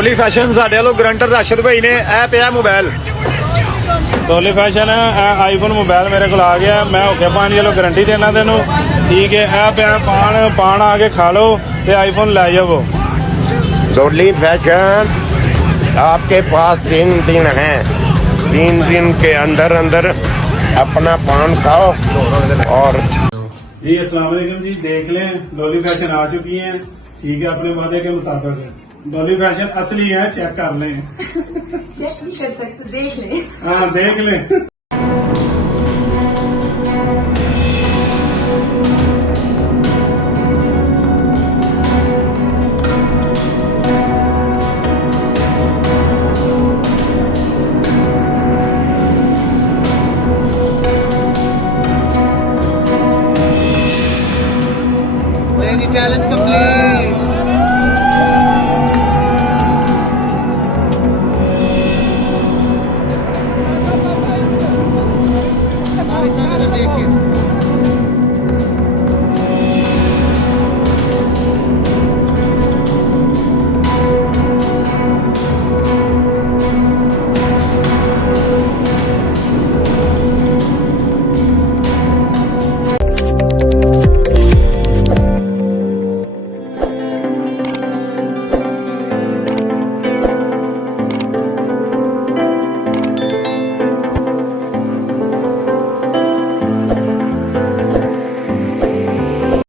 ਡੋਲੀ fashion ਸਾਡੇ ਵੱਲੋਂ guarantor Rashid ਭਾਈ ਨੇ ਇਹ ਪਿਆ ਮੋਬਾਈਲ। ਡੋਲੀ ਫੈਸ਼ਨ ਆਈਫੋਨ ਮੋਬਾਈਲ ਮੇਰੇ ਕੋਲ ਆ ਗਿਆ। ਮੈਂ ਹੋ ਗਿਆ 5 ਕਿਲੋ ਗਰੰਟੀ ਦੇਣਾ ਤੈਨੂੰ, ਠੀਕ ਹੈ। ਇਹ ਪਿਆ ਪਾਣ ਆ ਕੇ ਖਾ ਲਓ ਤੇ ਆਈਫੋਨ ਲੈ ਜਾਵੋ। डोली फैशन आपके पास 3 दिन हैं, 3 दिन के अंदर अंदर अपना पान खाओ। और जी अस्सलाम वालेकुम जी, देख लें डोली फैशन आ चुकी है, ठीक है। अपने वादे के मुताबिक डोली फैशन असली है, चेक कर लें। चेक नहीं कर सकते, देख ले। हाँ देख लें।